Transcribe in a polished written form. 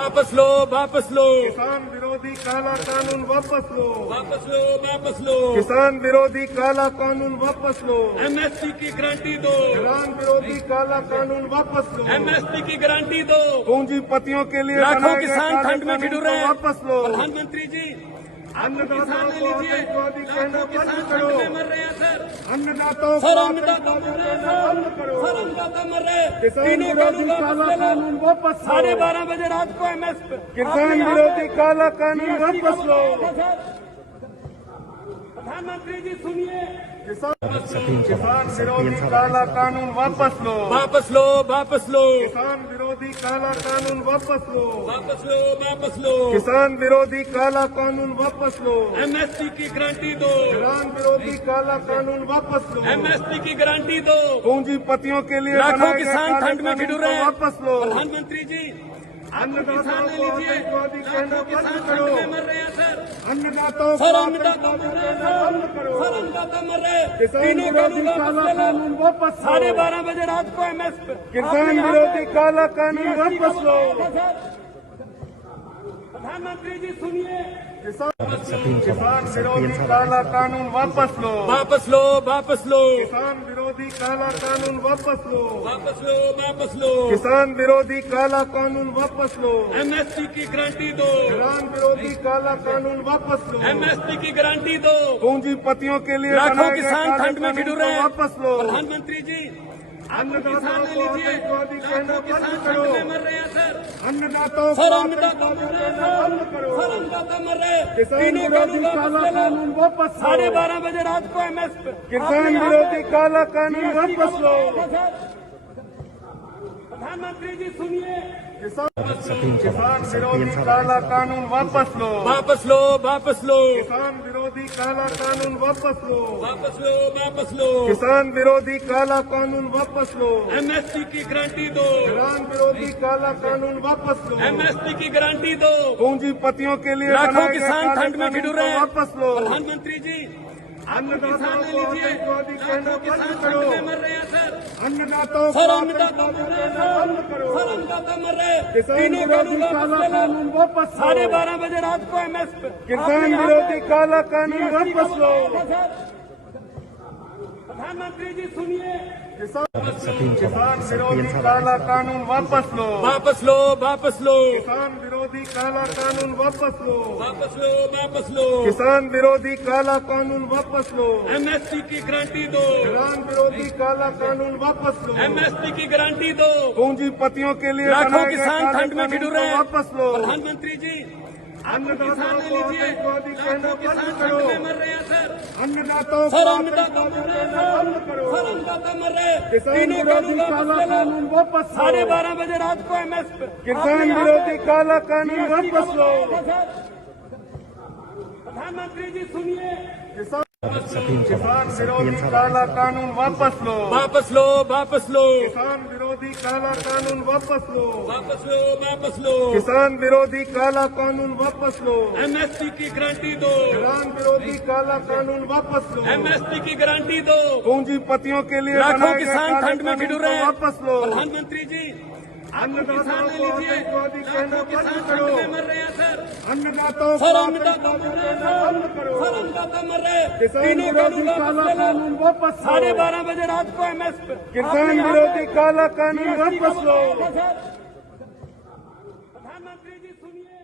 वापस लो, वापस लो, किसान विरोधी काला कानून वापस लो, वापस लो, वापस लो, किसान विरोधी काला कानून वापस लो, एमएसपी की गारंटी दो, किसान विरोधी काला कानून वापस लो, एमएसपी की गारंटी दो। पूंजीपतियों के लिए लाखों बनाए गए किसान काले ठंड में कानून ठिठुर को रहे हैं। वापस लो। प्रधानमंत्री जी, अन्नदाताओं को आतंकवादी कहना लाखों बंद किसान करो। ठंड में मर रहे हैं सर। अन्नदाताओं को सर अन्नदाता आतंकवादी मर रहे हैं कहना बंद सर। करो। सर अन्नदाता मर रहे हैं। किसान तीनों विरोधी कानून काला वापस ले कानून लो। वापस लो। 12:30 बजे रात को एमएसपी किसान विरोधी काला कानून वापस लो। प्रधानमंत्री जी सुनिए, किसान विरोधी काला कानून वापस लो, वापस लो, वापस लो, किसान विरोधी काला कानून वापस लो, वापस लो, वापस लो, किसान विरोधी काला कानून वापस लो, एमएसपी की गारंटी दो, किसान विरोधी काला कानून वापस लो, एमएसपी की गारंटी दो। पूंजीपतियों के लिए लाखों बनाए गए किसान काले ठंड में कानून ठिठुर को रहे हैं। वापस लो। प्रधानमंत्री जी, अन्नदाताओं को आतंकवादी कहना लाखों बंद किसान करो। ठंड में मर रहे हैं सर। अन्नदाताओं को सर अन्नदाता आतंकवादी मर रहे हैं कहना बंद सर। करो। सर अन्नदाता मर रहे हैं। किसान तीनों विरोधी कानून काला वापस ले कानून लो। वापस लो। 12:30 बजे रात को एमएसपी किसान विरोधी काला कानून वापस लो। प्रधानमंत्री जी सुनिए, किसान विरोधी काला कानून वापस लो, वापस लो, वापस लो, किसान विरोधी काला कानून वापस लो, वापस लो, वापस लो, किसान विरोधी काला कानून वापस लो, एमएसपी की गारंटी दो, किसान विरोधी काला कानून वापस लो, एमएसपी की गारंटी दो। पूंजीपतियों के लिए लाखों बनाए गए किसान काले ठंड में कानून ठिठुर को रहे हैं। वापस लो। प्रधानमंत्री जी, अन्नदाताओं को आतंकवादी कहना लाखों बंद किसान करो। ठंड में मर रहे हैं सर। अन्नदाताओं को सर अन्नदाता आतंकवादी मर रहे हैं कहना बंद सर। करो। सर अन्नदाता मर रहे हैं। किसान तीनों विरोधी कानून काला वापस ले कानून लो। वापस लो। 12:30 बजे रात को एमएसपी किसान विरोधी काला कानून वापस लो। प्रधानमंत्री जी सुनिए, किसान विरोधी काला कानून वापस लो, वापस लो, वापस लो, किसान विरोधी काला कानून वापस लो, वापस लो, वापस लो, किसान विरोधी काला कानून वापस लो, एमएसपी की गारंटी दो, किसान विरोधी काला कानून वापस लो, एमएसपी की गारंटी दो। पूंजीपतियों के लिए लाखों बनाए गए किसान काले ठंड में कानून ठिठुर को रहे हैं। वापस लो। प्रधानमंत्री जी, अन्नदाताओं को आतंकवादी कहना लाखों बंद किसान करो। ठंड में मर रहे हैं सर। अन्नदाताओं को सर अन्नदाता आतंकवादी मर रहे हैं कहना बंद सर। करो। सर अन्नदाता मर रहे हैं। किसान तीनों विरोधी कानून काला वापस ले कानून लो। वापस लो। 12:30 बजे रात को एमएसपी किसान विरोधी काला कानून वापस लो। प्रधानमंत्री जी सुनिए, किसान विरोधी काला कानून वापस लो, वापस लो, वापस लो, किसान विरोधी काला कानून वापस लो, वापस लो, वापस लो, किसान विरोधी काला कानून वापस लो, एमएसपी की गारंटी दो, किसान विरोधी काला कानून वापस लो, एमएसपी की गारंटी दो। पूंजीपतियों के लिए लाखों बनाए गए किसान काले ठंड में कानून ठिठुर को रहे हैं। वापस लो। प्रधानमंत्री जी, अन्नदाताओं को आतंकवादी कहना लाखों बंद किसान करो। ठंड में मर रहे हैं सर। अन्नदाताओं को सर अन्नदाता आतंकवादी मर रहे हैं कहना बंद सर। करो। सर अन्नदाता मर रहे हैं। किसान तीनों विरोधी कानून काला वापस ले कानून लो। वापस लो। 12:30 बजे रात को एमएसपी किसान विरोधी काला कानून वापस लो। प्रधानमंत्री जी सुनिए, किसान विरोधी काला कानून वापस लो, वापस लो, वापस लो, किसान विरोधी काला कानून वापस लो, वापस लो, वापस लो, किसान विरोधी काला कानून वापस लो, एमएसपी की गारंटी दो, किसान विरोधी काला कानून वापस लो, एमएसपी की गारंटी दो। पूंजीपतियों के लिए लाखों बनाए गए किसान काले ठंड में कानून ठिठुर को रहे हैं। वापस लो। प्रधानमंत्री जी, अन्नदाताओं को आतंकवादी कहना लाखों बंद किसान करो। ठंड में मर रहे हैं सर। अन्नदाताओं को सर अन्नदाता आतंकवादी मर रहे हैं कहना बंद सर। करो। सर अन्नदाता मर रहे हैं। किसान तीनों विरोधी कानून काला वापस ले कानून लो। वापस लो। 12:30 बजे रात को एमएसपी किसान विरोधी काला कानून वापस लो। प्रधानमंत्री जी सुनिए।